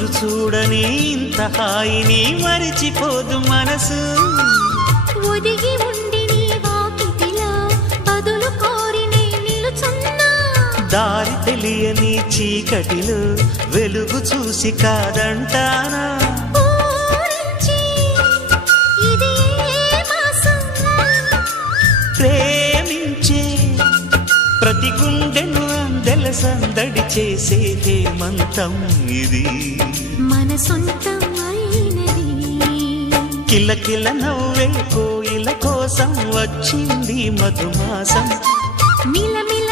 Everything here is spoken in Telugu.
రోజులు చూడని ఇంత హాయిని మరిచిపోదు మనసు. ఒదిగి ఉండి నీ వాకిటిలో బదులు కోరి నే నిలుచున్నా. దారి తెలియని చీకటిలో వెలుగు చూసి కాదంటానా. ప్రేమించే ప్రతి గుండెను అందెల సందడి చేసే హేమంతం ఇది. మన సొంతం అయినది. కిలకిల నవ్వే కోయిల కోసం వచ్చింది మధుమాసం. మిలమిల